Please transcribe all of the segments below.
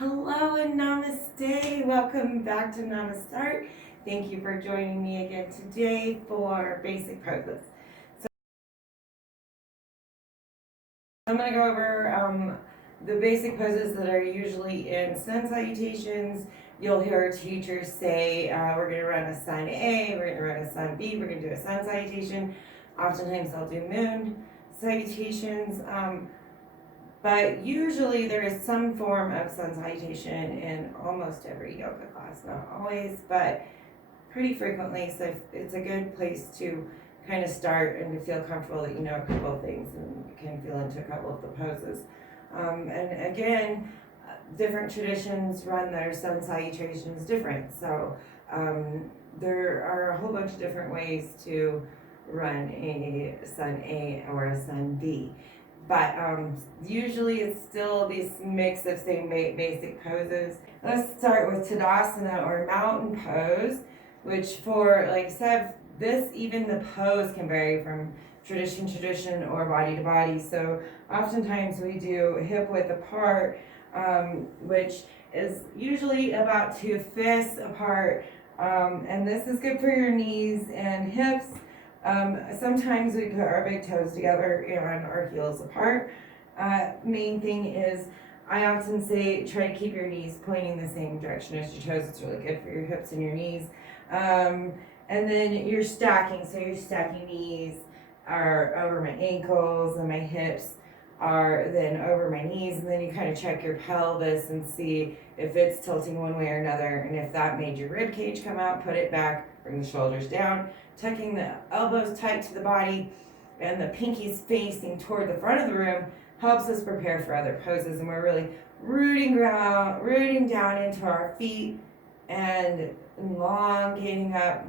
Hello and namaste. Welcome back to Namaste. Thank you for joining me again today for basic poses. So I'm going to go over the basic poses that are usually in sun salutations. You'll hear teachers say, we're going to run a sun A, we're going to run a sun B, we're going to do a sun salutation. Oftentimes I'll do moon salutations. But usually there is some form of sun salutation in almost every yoga class, not always, but pretty frequently. So it's a good place to kind of start and to feel comfortable that you know a couple of things and you can feel into a couple of the poses. And again, different traditions run their sun salutations different. So there are a whole bunch of different ways to run a sun A or a sun B. But usually it's still this mix of same basic poses. Let's start with Tadasana or mountain pose, which for, like I said, even the pose can vary from tradition to tradition or body to body. So oftentimes we do hip width apart, which is usually about 2 fists apart. And this is good for your knees and hips. Sometimes we put our big toes together and our heels apart. Main thing is, I often say try to keep your knees pointing the same direction as your toes. It's really good for your hips and your knees. And then you're stacking, so your stacking knees are over my ankles and my hips are then over my knees, and then you kind of check your pelvis and see if it's tilting one way or another, and if that made your rib cage come out, put it back, bring the shoulders down, tucking the elbows tight to the body and the pinkies facing toward the front of the room helps us prepare for other poses, and we're really rooting down into our feet and elongating up.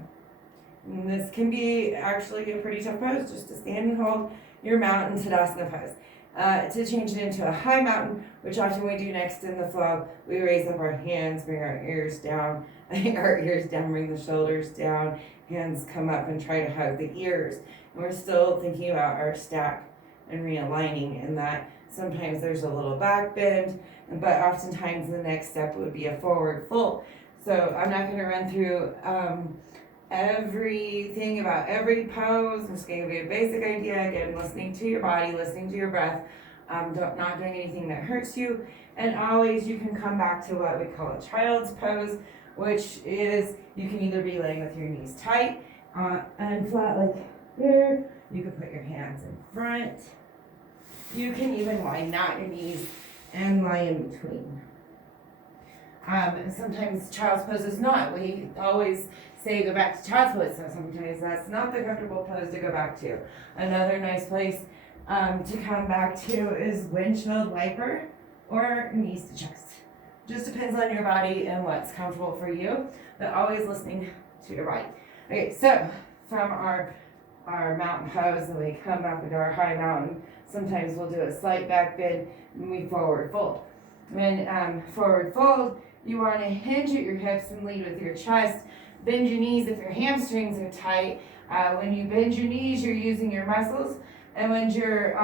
And this can be actually a pretty tough pose, just to stand and hold your mountain Tadasana pose. To change it into a high mountain, which often we do next in the flow, we raise up our hands, bring our ears down, bring the shoulders down, hands come up and try to hug the ears. And we're still thinking about our stack and realigning, and that sometimes there's a little back bend, but oftentimes the next step would be a forward fold. So I'm not going to run through everything about every pose. I'm just going to give you a basic idea. Again, listening to your body, listening to your breath, not doing anything that hurts you. And always you can come back to what we call a child's pose, which is you can either be laying with your knees tight and flat like here. You can put your hands in front. You can even widen out your knees and lie in between. Sometimes child's pose is not. We always say go back to child's pose, so sometimes that's not the comfortable pose to go back to. Another nice place to come back to is windshield wiper or knees to chest. Just depends on your body and what's comfortable for you, but always listening to your body. Okay, so from our mountain pose, and we come up into our high mountain, sometimes we'll do a slight back bend and we forward fold. When forward fold, you want to hinge at your hips and lead with your chest. Bend your knees if your hamstrings are tight. When you bend your knees, you're using your muscles. And when your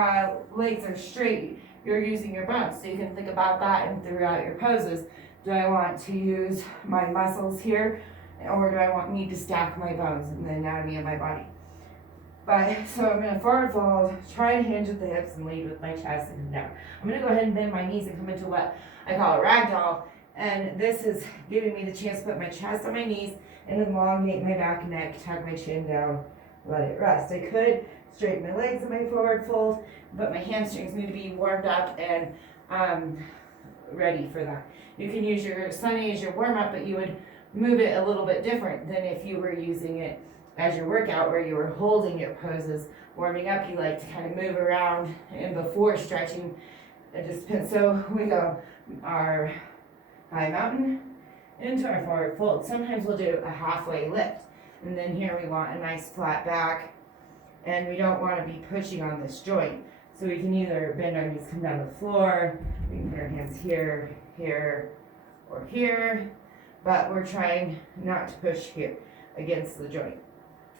legs are straight, you're using your bones. So you can think about that and throughout your poses. Do I want to use my muscles here, or do I need to stack my bones in the anatomy of my body? So I'm going to forward fold, try to hinge at the hips and lead with my chest and down. I'm going to go ahead and bend my knees and come into what I call a ragdoll. And this is giving me the chance to put my chest on my knees and elongate my back and neck, tuck my chin down, let it rest. I could straighten my legs in my forward fold, but my hamstrings need to be warmed up and ready for that. You can use your sunny as your warm up, but you would move it a little bit different than if you were using it as your workout where you were holding your poses. Warming up, you like to kind of move around and before stretching. It just depends. So we go our high mountain into our forward fold. Sometimes we'll do a halfway lift, and then here we want a nice flat back, and we don't want to be pushing on this joint. So we can either bend our knees, come down to the floor, we can put our hands here, here, or here, but we're trying not to push here against the joint.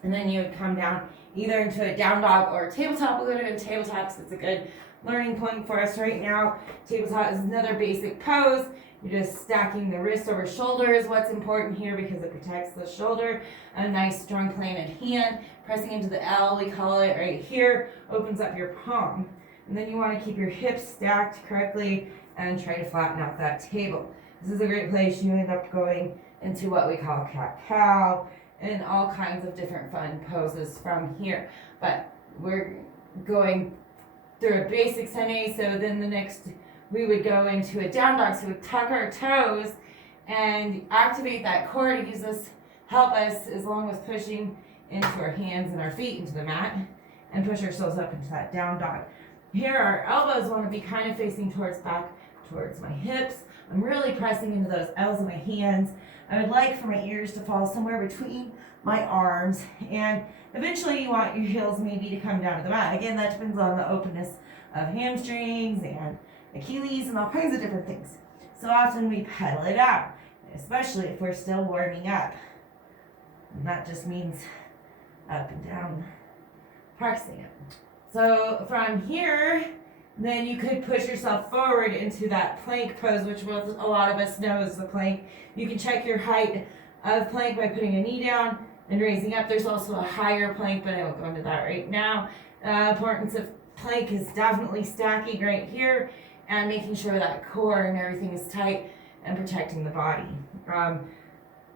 And then you would come down either into a down dog or a tabletop. We'll go to a tabletop because it's a good learning point for us right now. Tabletop is another basic pose. You're just stacking the wrist over shoulder is what's important here because it protects the shoulder. A nice strong planted hand, pressing into the L, we call it right here, opens up your palm. And then you want to keep your hips stacked correctly and try to flatten out that table. This is a great place. You end up going into what we call cat-cow and all kinds of different fun poses from here. But we're going through a basic Sun-A, so then the next we would go into a down dog. So we tuck our toes and activate that core to help us as long as pushing into our hands and our feet into the mat and push ourselves up into that down dog. Here our elbows want to be kind of facing towards my hips. I'm really pressing into those L's of my hands. I would like for my ears to fall somewhere between my arms, and eventually you want your heels maybe to come down to the mat. Again, that depends on the openness of hamstrings and Achilles and all kinds of different things. So often we pedal it out, especially if we're still warming up. And that just means up and down, practicing it. So from here, then you could push yourself forward into that plank pose, which a lot of us know is the plank. You can check your height of plank by putting a knee down and raising up. There's also a higher plank, but I won't go into that right now. Importance of plank is definitely stacking right here and making sure that core and everything is tight and protecting the body.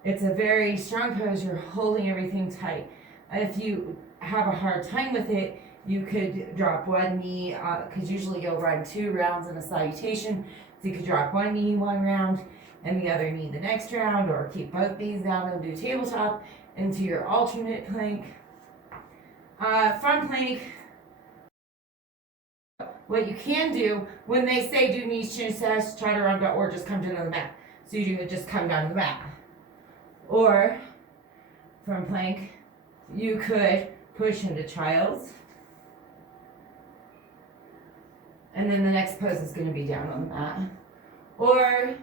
It's a very strong pose. You're holding everything tight. If you have a hard time with it, you could drop one knee, because usually you'll run 2 rounds in a salutation. So you could drop one knee one round and the other knee the next round, or keep both knees down and do tabletop into your alternate plank. Front plank. What you can do when they say do knees, chin, chest, chaturanga, or just come down to the mat. So you do just come down to the mat. Or from plank, you could push into child's. And then the next pose is going to be down on the mat. Or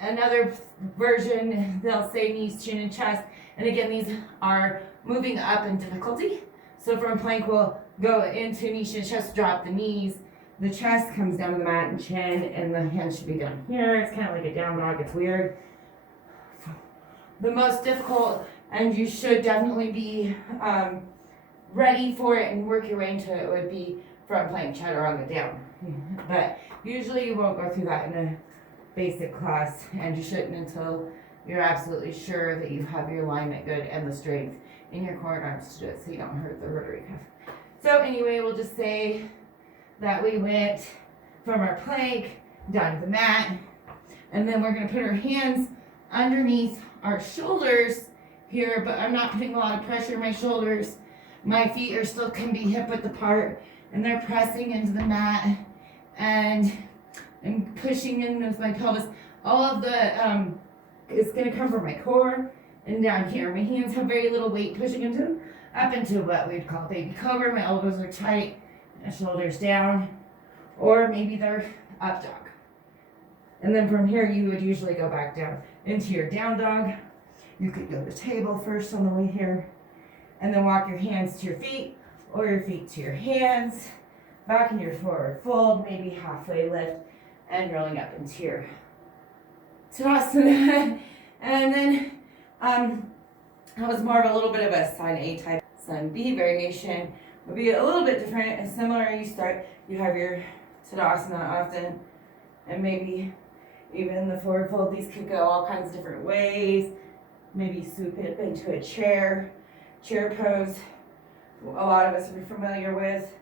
another version, they'll say knees, chin, and chest. And again, these are moving up in difficulty. So from plank, we'll go into knee, chin, chest, drop the knees. The chest comes down to the mat and chin, and the hands should be down here. It's kind of like a down dog. It's weird. The most difficult, and you should definitely be ready for it and work your way into it, would be front plank chaturanga down. But usually you won't go through that in a basic class, and you shouldn't until you're absolutely sure that you have your alignment good and the strength in your core and arms to do it so you don't hurt the rotary cuff. So anyway, we'll just say that we went from our plank down to the mat, and then we're going to put our hands underneath our shoulders here, but I'm not putting a lot of pressure on my shoulders. My feet are still can be hip width apart, and they're pressing into the mat, and I'm pushing in with my pelvis. All of the it's going to come from my core and down here. My hands have very little weight pushing into up into what we'd call baby cobra. My elbows are tight, my shoulders down, or maybe they're up dog. And then from here, you would usually go back down into your down dog. You could go to table first on the way here, and then walk your hands to your feet, or your feet to your hands, back in your forward fold, maybe halfway lift, and rolling up into your Tadasana. And then that was more of a little bit of a Sun A type. Sun B variation would be a little bit different and similar. You have your Tadasana often, and maybe even the forward fold. These could go all kinds of different ways. Maybe swoop it into a chair pose. A lot of us are familiar with.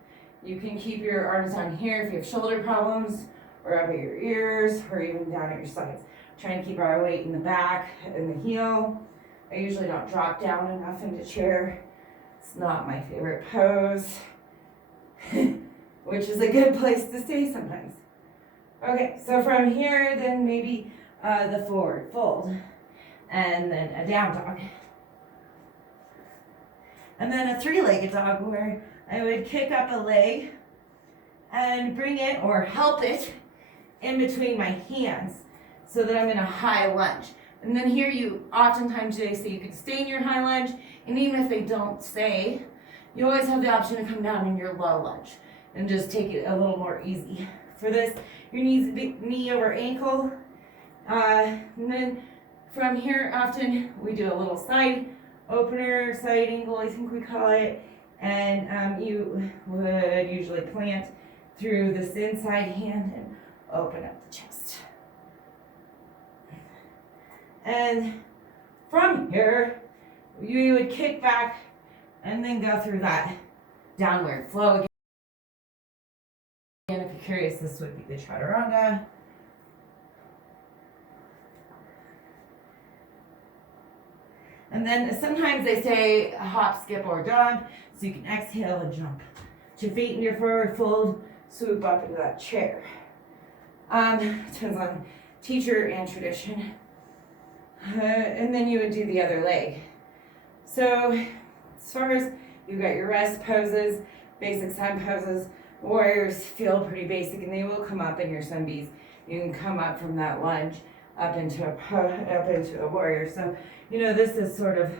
You can keep your arms down here if you have shoulder problems, or up at your ears, or even down at your sides. Trying to keep our weight in the back and the heel. I usually don't drop down enough into chair. It's not my favorite pose, which is a good place to stay sometimes. Okay, so from here, then maybe the forward fold, and then a down dog. And then a 3-legged dog, where I would kick up a leg and bring it or help it in between my hands so that I'm in a high lunge. And then here oftentimes they say you can stay in your high lunge, and even if they don't say, you always have the option to come down in your low lunge and just take it a little more easy For this, your knees, knee over ankle. And then from here, often we do a little side opener, side angle, I think we call it. And you would usually plant through this inside hand and open up the chest. And from here, you would kick back and then go through that downward flow again. And if you're curious, this would be the chaturanga. And then sometimes they say a hop, skip, or jump, so you can exhale and jump. Put your feet in your forward fold, swoop up into that chair. Depends on teacher and tradition. And then you would do the other leg. So as far as you've got your rest poses, basic sun poses, warriors feel pretty basic, and they will come up in your sun Bs. You can come up from that lunge up into a warrior. So this is sort of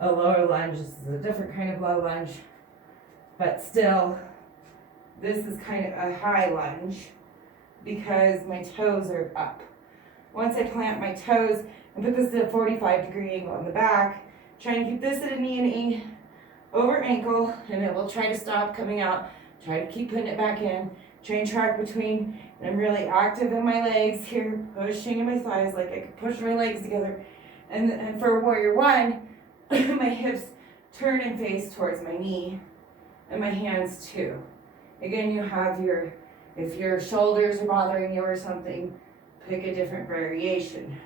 a lower lunge. This is a different kind of low lunge, but still, this is kind of a high lunge because my toes are up. Once I plant my toes and put this at a 45-degree angle on the back, try and keep this at a knee over ankle, and it will try to stop coming out. Try to keep putting it back in. Try and track between, and I'm really active in my legs here, pushing in my thighs like I could push my legs together. And for warrior one, my hips turn and face towards my knee, and my hands too. Again, you have if your shoulders are bothering you or something, pick a different variation.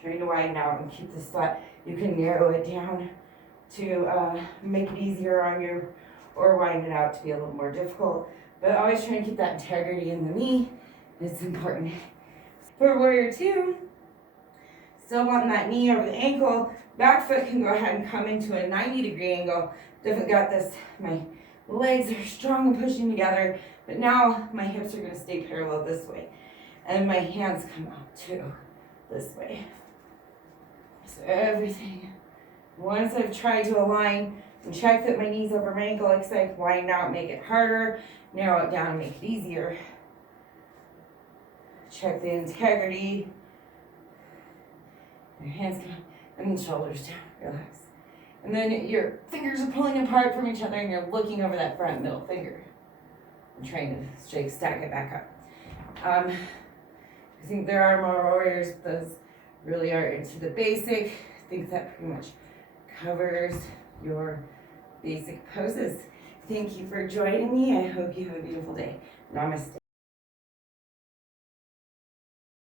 Trying to widen out and keep this flat. You can narrow it down to make it easier on you, or widen it out to be a little more difficult. But always try and keep that integrity in the knee. It's important. For warrior two, still wanting that knee over the ankle, back foot can go ahead and come into a 90-degree angle. Definitely got this. My legs are strong and pushing together, but now my hips are going to stay parallel this way. And my hands come out too, this way. So everything. Once I've tried to align and check that my knee's over my ankle, like I said, widen out, make it harder, narrow it down, make it easier. Check the integrity. Your hands come, and the shoulders down, relax. And then your fingers are pulling apart from each other, and you're looking over that front middle finger. And trying to stack it back up. I think there are more warriors, but those really are into the basic. I think that pretty much covers your basic poses. Thank you for joining me. I hope you have a beautiful day. Namaste.